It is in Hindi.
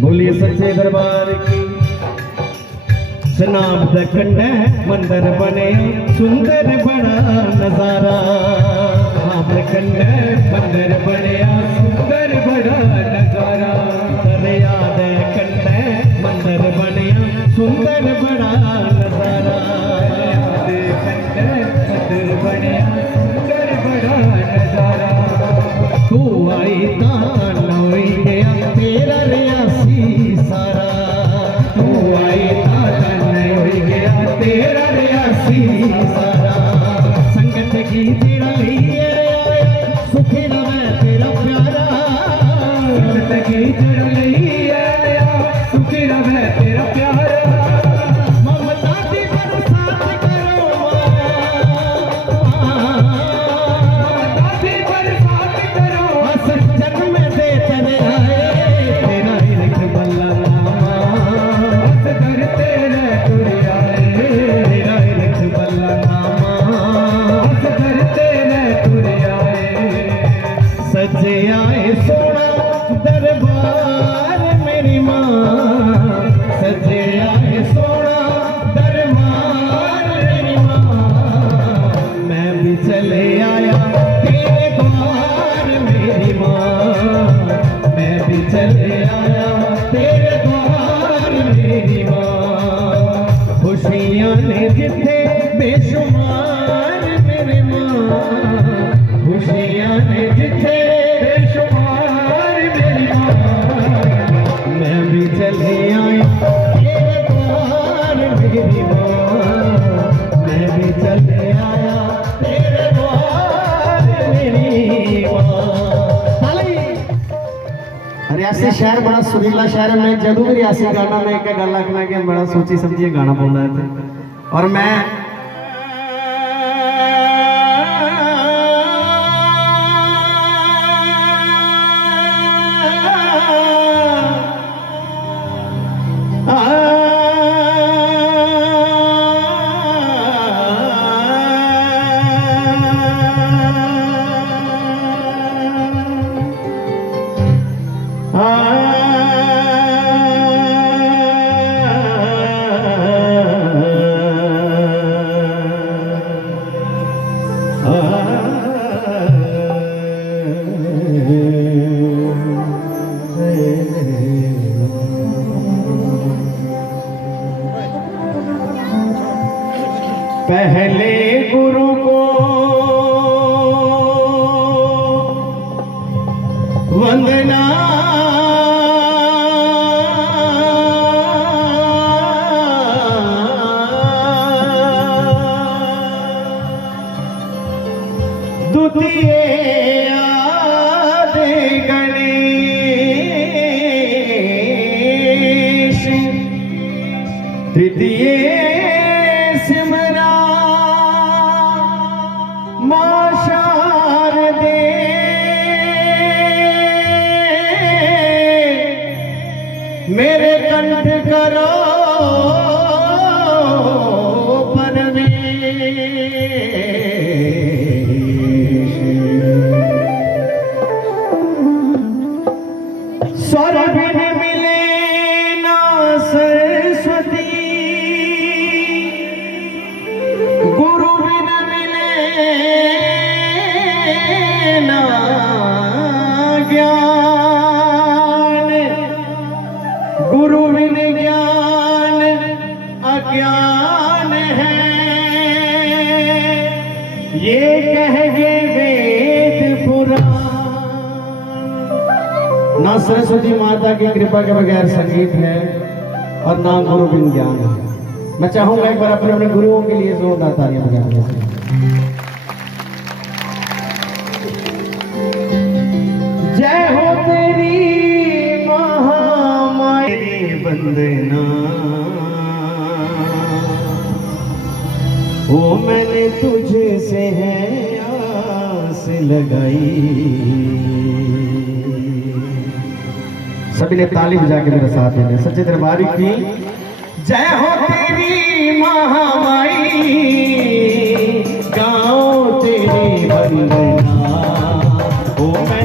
बोलिए सच्चे दरबार की। जनाब दखंड मंदिर बने सुंदर बड़ा नजारा। जनाब दखंड मंदिर बने सुंदर बड़ा नजारा। दरिया दखंड मंदिर बने सुंदर बड़ा नजारा। दखंड मंदिर बने सुंदर बड़ा नजारा। तू आई तान होई गया तेरा रियासी सारा। तू आई तान होई गया तेरा रियासी सारा। संगत की तेरा लिए सुखी रवे तेरा प्यारा। संगत की तेरा लिए सुखी रवे तेरा प्यारा। ममता की बरसात करो ममता की बरसात करो। सज्जन में दे तेरे आए तेरा लिख बल्ला कर तेरे तुरी आए। तेरा लिख बल्ला कर तेरे तुरी आए। सजे आए सोना दरबार मेरी माँ। सजे आए सोना दरबार मेरी माँ। मैं भी चले आया तेरे द्वार मेरी माँ। मैं भी चले आया तेरे द्वार मेरी माँ। खुशियाँ ने जिथे बेशुमार मेरी माँ। खुशियाँ ने जिथे बेशुमार मेरी माँ। मैं भी चले आया तेरे द्वार मेरी माँ। मैं भी चले आया तेरे द्वार मेरी माँ। रियासी शहर बड़ा सुरीला शहर है। मैं जदों भी रियासी गाना मैं एक गल आखना कि बड़ा सोची समझिए गाना पाਉਂਦਾ है। और मैं पहले गुरु को वंदना। द्वितीय आदि गणेश। तृतीय सिमरा मां शारदे। मेरे कंठ करो परवेश। स्वर बिन मिले ना सरस्वती। गुरु बिन मिले ना ज्ञान। गुरु बिन ज्ञान अज्ञान है। ये कह गए वेद पुराण। ना सरस्वती माता की कृपा के बगैर संगीत है और ना गुरु बिन ज्ञान है। मैं चाहूंगा एक बार अपने अपने गुरुओं के लिए जोरदार तालियां बजाने से। जय हो तेरी महामारी वंदना। ओ मैंने तुझे से है आस लगाई। सभी ने ताली बजा के मेरा साथ देना। सच्चे दरबार की जय हो तेरी महामाई। गाँव तेरी वंदना। ओ मैं